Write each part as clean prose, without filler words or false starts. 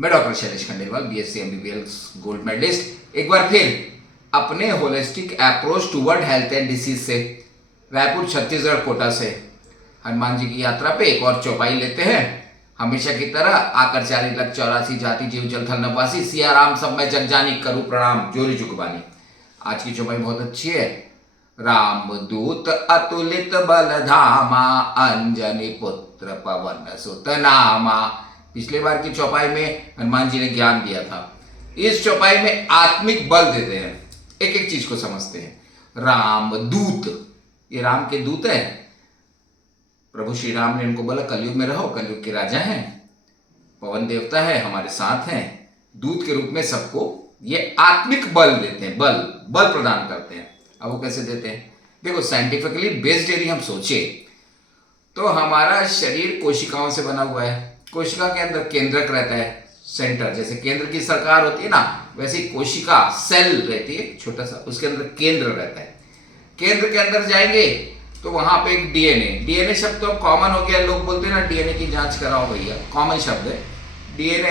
मैं doctor Shailesh Khandelwal, BSc MBBS gold medalist, एक बार फिर अपने holistic approach toward health and disease से रायपुर छत्तीसगढ़ कोटा से हनुमान जी की यात्रा पे एक और चौपाई लेते हैं। हमेशा की तरह आकर 4,84,84 जाति जीव जल थल नवासी, सिया राम सब मैं जग जानी, करूँ प्रणाम जोरी जुगबानी। आज की चौपाई बहुत अच्छी है। राम दूत अतुलित बल धामा, अंजनी पुत्र पवन सुत नामा। पिछले बार की चौपाई में हनुमान जी ने ज्ञान दिया था। इस चौपाई में आत्मिक बल देते हैं। एक एक चीज को समझते हैं। राम दूत, ये राम के दूत है। प्रभु श्री राम ने इनको बोला कलयुग में रहो, कलयुग के राजा हैं, पवन देवता है, हमारे साथ हैं। दूत के रूप में सबको ये आत्मिक बल देते हैं, बल प्रदान करते हैं। अब वो कैसे देते हैं? देखो, साइंटिफिकली बेस्ड यदि हम सोचे तो हमारा शरीर कोशिकाओं से बना हुआ है। कोशिका के अंदर केंद्रक रहता है, सेंटर, जैसे केंद्र की सरकार होती है ना, वैसे ही कोशिका सेल रहती है छोटा सा, उसके अंदर केंद्र रहता है। केंद्र के अंदर जाएंगे तो वहां पे एक डीएनए शब्द तो कॉमन हो गया। लोग बोलते हैं ना डीएनए की जांच कराओ भैया, कॉमन शब्द है। डीएनए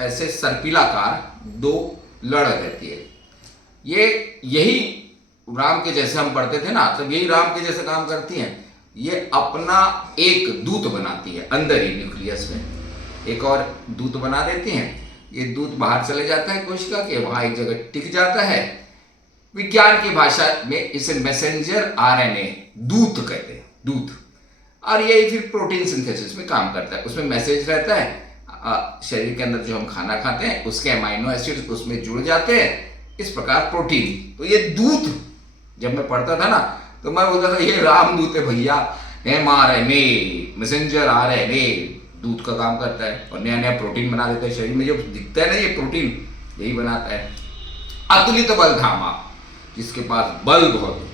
ऐसे सर्पिलाकार दो लड़ रहती है। यही राम के जैसे हम पढ़ते थे ना, तब यही राम के जैसे काम करती हैं। ये अपना एक दूत बनाती है, अंदर ही न्यूक्लियस में एक और दूत बना देती हैं। ये दूत बाहर चले जाता है कोशिका के, वहां एक जगह टिक जाता है। विज्ञान की भाषा में इसे मैसेंजर आरएनए दूत कहते हैं, दूत। और यही फिर प्रोटीन सिंथेसिस में काम करता है। उसमें मैसेज रहता है, शरीर के अंदर जो हम खाना खाते हैं उसके अमाइनो एसिड्स उसमें जुड़ जाते हैं, इस प्रकार प्रोटीन। तो ये दूत जब मैं पढ़ता था ना तो मैं बोलता था ये राम दूत है भैया, एमआरएनए मैसेंजर आरएनए दूत का काम करता है और नया नया प्रोटीन बना देता है। शरीर में जो दिखता है ना ये प्रोटीन, यही बनाता है। अतुलित बल धामा, जिसके पास बल बहुत हो।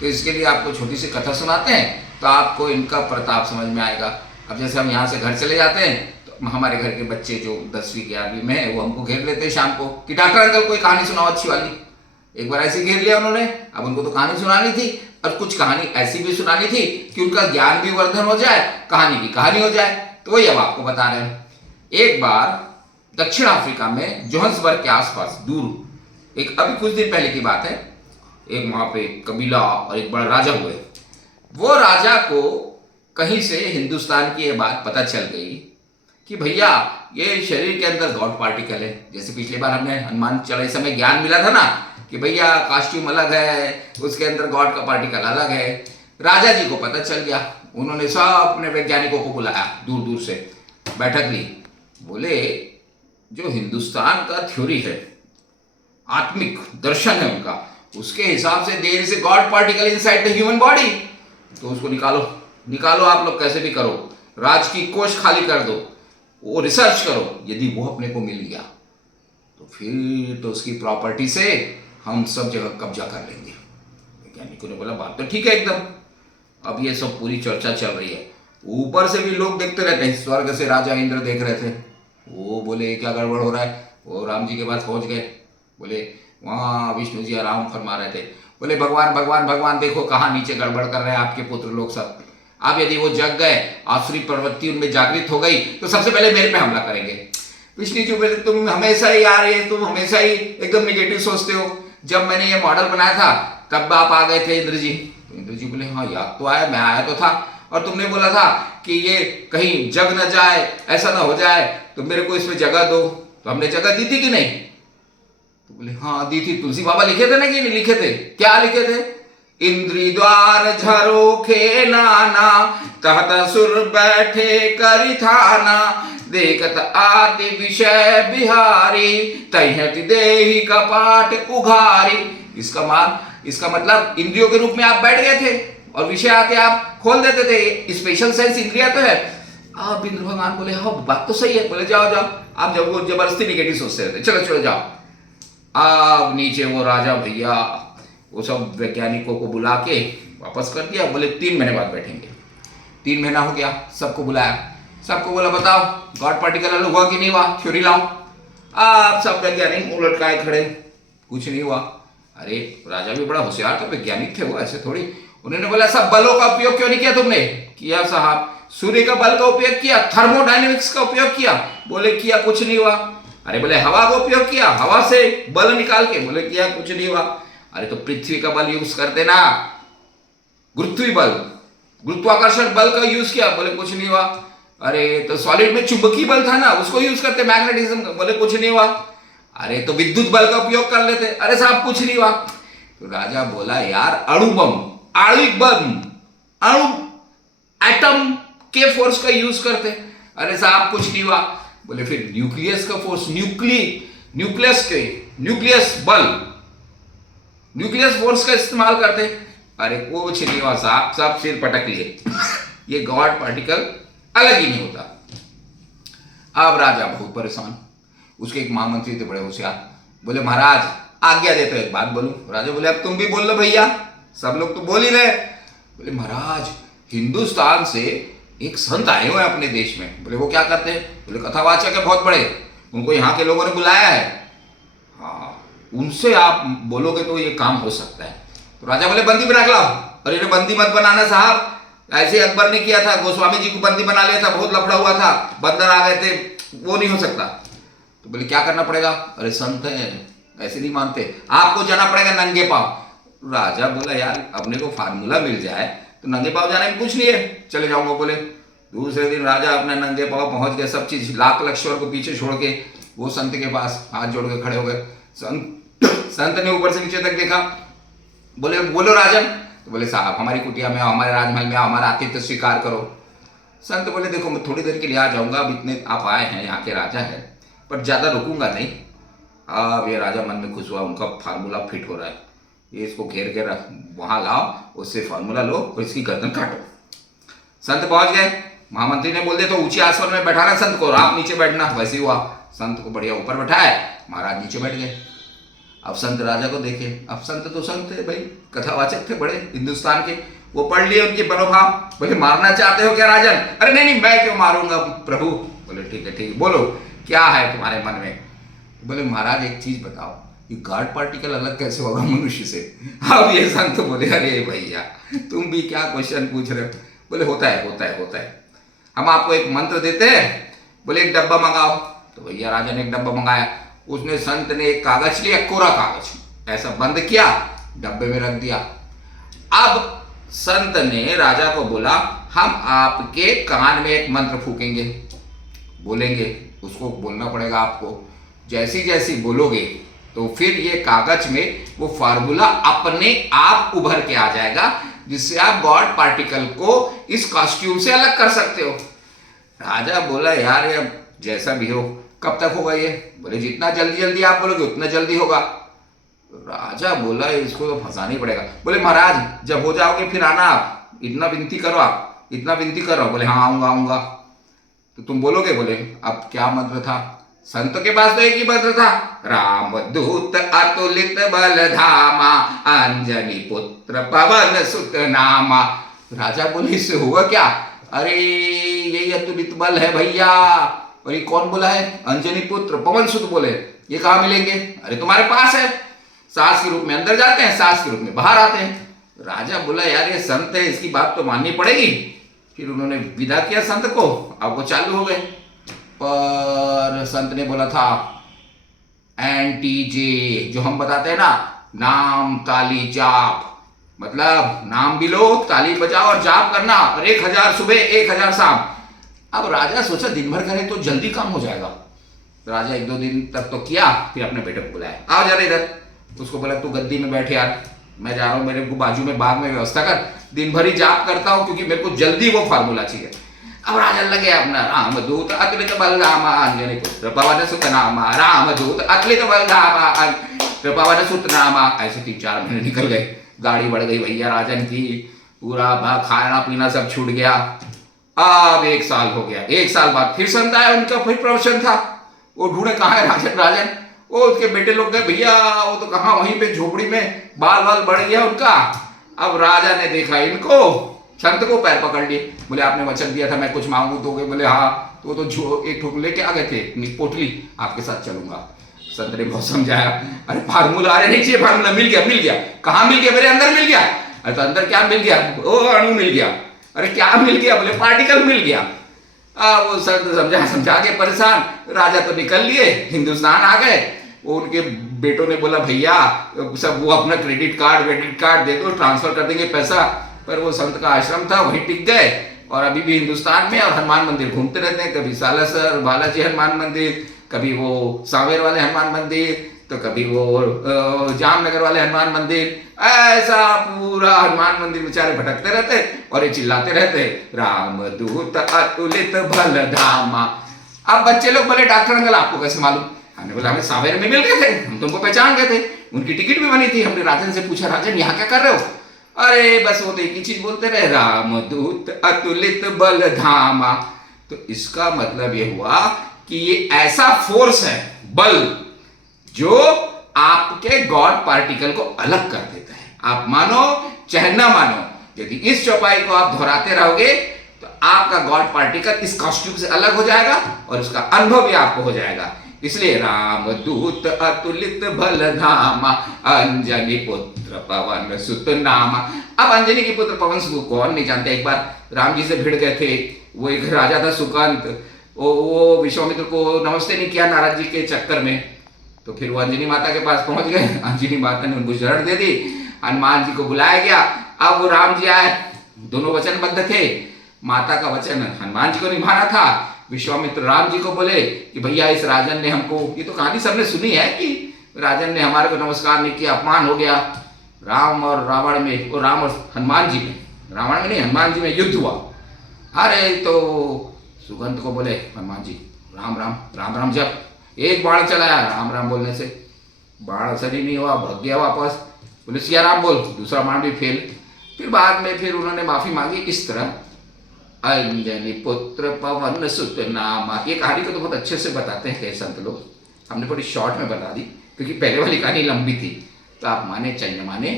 तो इसके लिए आपको छोटी सी कथा सुनाते हैं तो आपको इनका प्रताप समझ में आएगा। अब जैसे हम यहाँ से घर चले जाते हैं तो हमारे घर के बच्चे जो 10वीं 11वीं में है वो हमको घेर लेते हैं शाम को कि डॉक्टर अंकल कोई कहानी सुनाओ अच्छी वाली। एक बार ऐसे घेर लिया उन्होंने। अब उनको तो कहानी सुनानी थी और कुछ कहानी ऐसी भी सुनानी थी कि उनका ज्ञान भी वर्धन हो जाए, कहानी की कहानी हो जाए। तो वही अब आपको बता रहे हैं। एक बार दक्षिण अफ्रीका में जोहान्सबर्ग के आसपास दूर, एक अभी कुछ दिन पहले की बात है, एक वहां पे कबीला और एक बड़ा राजा हुए। वो राजा को कहीं से हिंदुस्तान की ये बात पता चल गई कि भैया ये शरीर के अंदर गॉड पार्टिकल है। जैसे पिछली बार हमने हनुमान चालीसा में ज्ञान मिला था ना कि भैया कास्ट्यूम अलग है, उसके अंदर गॉड का पार्टिकल अलग है। राजा जी को पता चल गया। उन्होंने सब अपने वैज्ञानिकों को बुलाया, दूर दूर से बैठक ली। बोले जो हिंदुस्तान का थ्योरी है, आत्मिक दर्शन है उनका, उसके हिसाब से there is a god particle inside the human body. तो उसको निकालो आप लोग, कैसे भी करो, राज की कोष खाली कर दो, वो रिसर्च करो। यदि वो अपने को मिल गया तो फिर तो उसकी प्रॉपर्टी से हम सब जगह कब्जा कर लेंगे। वैज्ञानिकों ने बोला बात तो ठीक है एकदम। अब ये सब पूरी चर्चा चल रही है। ऊपर से भी लोग देखते रहते हैं। स्वर्ग से राजा इंद्र देख रहे थे। वो बोले क्या गड़बड़ हो रहा है। वो राम जी के पास पहुंच गए। बोले वहाँ विष्णु जी आराम फरमा रहे थे। बोले भगवान भगवान भगवान देखो कहाँ नीचे गड़बड़ कर रहे हैं आपके पुत्र लोग सब। अब यदि वो जग गए, आसुरी प्रवृत्ति उनमें जागृत हो गई तो सबसे पहले मेरे पे हमला करेंगे। विष्णु जी बोले तुम हमेशा ही यार, ये तुम हमेशा ही एकदम निगेटिव सोचते हो। जब मैंने ये मॉडल बनाया था तब आप आ गए थे इंद्र जी। तो इंद्र जी बोले हाँ याद तो आया, मैं आया तो था, और तुमने बोला था कि ये कहीं जग न जाए, ऐसा ना हो जाए, तो मेरे को इसमें जगह दो। तो हमने जगह दी थी कि नहीं? तो बोले हाँ दी थी। तुलसी बाबा लिखे थे ना कि नहीं लिखे थे? क्या लिखे थे? इंद्री द्वार झरोखे नाना, तहत सुर बैठे करी थाना, देखत आदि विषय बिहारी, तैहति देहि कपाट उघारी। इसका मतलब इंद्रियों के रूप में आप बैठ गए थे और विषय आके आप खोल देते थे। स्पेशल सेंस इंद्रिया तो है। अब इंद्र भगवान बोले हाँ बात तो सही है। बोले जाओ आप जब वो जबरदस्ती निगेटिव सोचते रहते, चलो जाओ। अब नीचे वो राजा भैया वो सब वैज्ञानिकों को बुला के वापस कर दिया। बोले 3 महीने बाद बैठेंगे। 3 महीना हो गया, सबको बुलाया, सबको बोला बताओ गॉड पार्टिकल अलग हुआ कि नहीं हुआ, थ्योरी लाओ। आप सब वैज्ञानिक मुंह लटकाए खड़े, कुछ नहीं हुआ। अरे राजा भी बड़ा होशियार था, वैज्ञानिक थे वो, ऐसे थोड़ी। उन्होंने बोला सब बलों का उपयोग क्यों नहीं किया तुमने? किया साहब, सूर्य का बल का उपयोग किया, थर्मोडायनेमिक्स का उपयोग किया, बोले किया कुछ नहीं हुआ। अरे बोले हवा का उपयोग किया, हवा से बल निकाल के, बोले किया कुछ नहीं हुआ। अरे तो पृथ्वी का बल यूज करते ना, गुरुत्वीय बल, गुरुत्वाकर्षण बल का यूज किया, बोले कुछ नहीं हुआ। अरे तो सॉलिड में चुंबकीय बल था ना, उसको यूज करते, मैग्नेटिज्म का, बोले कुछ नहीं हुआ। अरे तो विद्युत बल का उपयोग कर लेते, अरे साहब कुछ नहीं हुआ। तो राजा बोला यार अणु बम, आणविक बम, अणु एटम के फोर्स का यूज करते, अरे साहब कुछ नहीं हुआ। बोले फिर न्यूक्लियस का फोर्स, न्यूक्लियस बल, न्यूक्लियस फोर्स का इस्तेमाल करते, अरे कुछ नहीं हुआ साहब, सब सिर पटक लिए। ये गॉड पार्टिकल अलग ही नहीं होता। अब राजा बहुत परेशान, उसके एक महामंत्री थे बड़े होशियार, बोले महाराज आज्ञा देते एक बात बोलूं। राजा बोले अब तुम भी बोल लो भैया, सब लोग तो बोल ही रहे। बोले महाराज हिंदुस्तान से एक संत आए हुए हैं अपने देश में। बोले वो क्या करते हैं? बोले कथावाचक है बहुत बड़े, उनको यहाँ के लोगों ने बुलाया है, हाँ उनसे आप बोलोगे तो ये काम हो सकता है। तो राजा बोले बंदी बना के लाओ। और इन्हें बंदी मत बनाना साहब, ऐसे अकबर ने किया था, गोस्वामी जी को बंदी बना लिया था, बहुत लफड़ा हुआ था, बंदर आ गए थे, वो नहीं हो सकता। तो बोले क्या करना पड़ेगा? अरे संत है ऐसे नहीं मानते, आपको जाना पड़ेगा नंगे पांव। राजा बोला यार अपने को फार्मूला मिल जाए तो नंगे पांव जाने में कुछ नहीं है, चले जाऊंगा। बोले दूसरे दिन राजा अपने नंगे पांव पहुंच गए, सब चीज लाख लक्ष्मण को पीछे छोड़ के वो संत के पास हाथ जोड़ के खड़े हो गए। संत ने ऊपर से नीचे तक देखा, बोले बोलो राजन। तो बोले साहब हमारी कुटिया में आओ, हमारे राजमहल में आओ, हमारा आतिथ्य स्वीकार करो। संत बोले देखो मैं थोड़ी देर के लिए आ जाऊंगा, अब इतने आप आए हैं, यहाँ के राजा है, पर ज्यादा रुकूंगा नहीं। अब ये राजा मन में खुश हुआ, उनका फार्मूला फिट हो रहा है, ये इसको घेर के वहां लाओ, उससे फार्मूला लो और इसकी गर्दन काटो। संत पहुंच गए, महामंत्री ने बोल दिया तो ऊंचे आसन में बैठाना संत को, आप नीचे बैठना। वैसे हुआ, संत को बढ़िया ऊपर बैठाए, महाराज नीचे बैठ गए। अब संत राजा को देखे, अब संत तो संत है भाई, कथावाचक थे बड़े हिंदुस्तान के, वो पढ़ लिए उनके मनोभाव। बोले मारना चाहते हो क्या राजन? अरे नहीं नहीं मैं क्यों मारूंगा प्रभु। बोले ठीक है बोलो क्या है तुम्हारे मन में? बोले महाराज एक चीज बताओ, ये गॉड पार्टिकल अलग कैसे होगा मनुष्य से? अब ये संत बोले अरे भैया तुम भी क्या क्वेश्चन पूछ रहे हो? बोले होता है, हम आपको एक मंत्र देते हैं, बोले एक डब्बा मंगाओ। तो भैया राजा ने एक डब्बा मंगाया, उसने संत ने एक कागज लिया, कोरा कागज, ऐसा बंद किया, डब्बे में रख दिया। अब संत ने राजा को बोला हम आपके कान में एक मंत्र फूकेंगे, बोलेंगे, उसको बोलना पड़ेगा आपको, जैसी जैसी बोलोगे तो फिर ये कागज में वो फार्मूला अपने आप उभर के आ जाएगा, जिससे आप गॉड पार्टिकल को इस कॉस्ट्यूम से अलग कर सकते हो। राजा बोला यार ये जैसा भी हो, कब तक होगा ये? बोले जितना जल्दी आप बोलोगे उतना जल्दी होगा। राजा बोला इसको तो फंसाना ही पड़ेगा। बोले महाराज जब हो जाओगे फिर आना, आप इतना विनती करो, आप इतना विनती करो। बोले हाँ आऊंगा। तो तुम बोलोगे? बोले अब क्या मंत्र था? संत के पास तो एक ही मंत्र था, राम दूत अतुलित बल धामा, अंजनी पुत्र पवन सुत नामा। राजा बोले इससे होगा क्या? अरे यही अतुलित बल है भैया, और ये कौन बोला है? अंजनी पुत्र पवन सुत बोले, ये कहाँ मिलेंगे? अरे तुम्हारे पास है, सास के रूप में अंदर जाते हैं, सास के रूप में बाहर आते हैं। राजा बोला यार ये संत है, इसकी बात तो माननी पड़ेगी। फिर उन्होंने विदा किया संत को, अब वो चालू हो गए। पर संत ने बोला था एनटीजे, जो हम बताते हैं ना, नाम ताली जाप, मतलब नाम भी लो, ताली बजाओ और जाप करना, और 1000 सुबह 1000 शाम। अब राजा सोचा दिन भर करे तो जल्दी काम हो जाएगा। राजा 1-2 दिन तक तो किया, फिर अपने बेटे को बुलाया, आओ जरा इधर। उसको बोला तू गद्दी में बैठ यार, मैं जा रहा हूँ, मेरे को बाजू में बाग में व्यवस्था कर, दिन भर ही जाप करता हूँ क्योंकि मेरे को जल्दी वो फार्मूला चाहिए। अब राजा लगे अपना रामदूत अतुलित बलधामा अंजनी पुत्र पवन सुत नामा, रामदूत अतुलित बलधामा पवन सुत नामा। ऐसे 3-4 महीने निकल गए, गाड़ी बढ़ गई भैया राजन की, पूरा खाना पीना सब छूट गया। अब 1 साल हो गया, 1 साल बाद फिर संत आया, उनका फिर प्रवचन था। वो ढूंढे कहाँ है राजन, वो उसके बेटे लोग गए भैया, वो तो कहाँ वहीं पे झोपड़ी में बाल बढ़ गया उनका। अब राजा ने देखा इनको, संत को पैर पकड़ लिए, बोले आपने वचन दिया था मैं कुछ मांगू दोगे? बोले हाँ। तो एक ठोक लेके आ गए थे पोटली, आपके साथ चलूंगा। संत ने बहुत समझाया, अरे फार्मूला, अरे नहीं चाहिए फार्मूला, मिल गया। कहाँ मिल गया? मेरे अंदर मिल गया। अरे तो अंदर क्या मिल गया? वो अणु मिल गया। अरे क्या मिल गया? बोले पार्टिकल मिल गया। वो संत समझा समझा के परेशान, राजा तो निकल लिए, हिंदुस्तान आ गए। वो उनके बेटों ने बोला भैया सब वो अपना क्रेडिट कार्ड दे दो, ट्रांसफर कर देंगे पैसा। पर वो संत का आश्रम था, वहीं टिक गए और अभी भी हिंदुस्तान में और हनुमान मंदिर घूमते रहते हैं। कभी सालासर बालाजी हनुमान मंदिर, कभी वो सांवेर वाले हनुमान मंदिर, तो कभी वो जामनगर वाले हनुमान मंदिर, ऐसा पूरा हनुमान मंदिर बेचारे भटकते रहते और ये चिल्लाते रहते राम दूत अतुलित बल धामा। अब बच्चे लोग बोले डॉक्टर अंकल आपको कैसे मालूम? हमने बोला हमें सांवेर में मिल गए थे, हम तुमको पहचान गए थे, उनकी टिकट भी बनी थी। हमने राजन से पूछा राजन यहाँ क्या कर रहे हो? अरे बस वो तो एक ही चीज बोलते रहे राम दूत अतुलित बल धामा। तो इसका मतलब ये हुआ कि ये ऐसा फोर्स है, बल, जो आपके गॉड पार्टिकल को अलग कर देता है। आप मानो चाहे ना मानो, यदि इस चौपाई को आप दोहराते रहोगे तो आपका गॉड पार्टिकल इस कॉस्ट्यूम से अलग हो जाएगा और उसका अनुभव भी आपको हो जाएगा। इसलिए राम दूत अतुलित बल धामा, अंजनी पुत्र पवन सुत नामा। अब अंजनी के पुत्र पवन सुत कौन नहीं जानते? एक बार राम जी से भिड़ गए थे। वो एक राजा था सुकांत, वो विश्वामित्र को नमस्ते नहीं किया नारद जी के चक्कर में, तो फिर वो अंजनी माता के पास पहुंच गए। अंजनी माता ने उनको शरण दे दी, हनुमान जी को बुलाया गया। अब वो राम जी आए, दोनों वचनबद्ध थे, माता का वचन हनुमान जी को निभाना था। विश्वामित्र राम जी को बोले कि भैया इस राजन ने हमको, ये तो कहानी सबने सुनी है कि राजन ने हमारे को नमस्कार नहीं किया, अपमान हो गया। राम और रावण में, वो राम और हनुमान जी में, रावण में नहीं हनुमान जी में युद्ध हुआ। अरे तो सुगंध को बोले हनुमान जी राम राम राम राम, जब एक बाण चलाया, राम राम बोलने से बाण असर ही नहीं हुआ, भाग गया वापस। बोले सिया राम बोल, दूसरा बाण भी फेल। फिर बाद में फिर उन्होंने माफी मांगी इस तरह, अंजनी पुत्र पवन सुत नामा। ये कहानी को तो बहुत अच्छे से बताते हैं कई संत लोग, हमने बड़ी शॉर्ट में बता दी क्योंकि पहले वाली कहानी लंबी थी। तो आप माने चाहे न माने,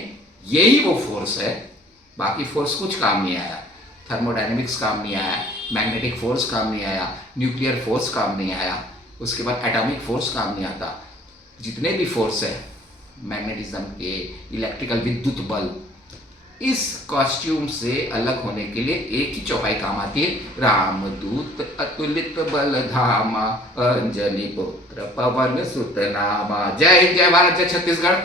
यही वो फोर्स है, बाकी फोर्स कुछ काम नहीं आया। थर्मोडायनेमिक्स काम नहीं आया, मैग्नेटिक फोर्स काम नहीं आया, न्यूक्लियर फोर्स काम नहीं आया, उसके बाद एटॉमिक फोर्स काम नहीं आता। जितने भी फोर्स है मैग्नेटिज्म के, इलेक्ट्रिकल विद्युत बल, इस कॉस्ट्यूम से अलग होने के लिए एक ही चौपाई काम आती है, रामदूत अतुलित बल धामा, अंजनी पुत्र पवन सुत नामा। जय हिंद, जय भारत, जय छत्तीसगढ़।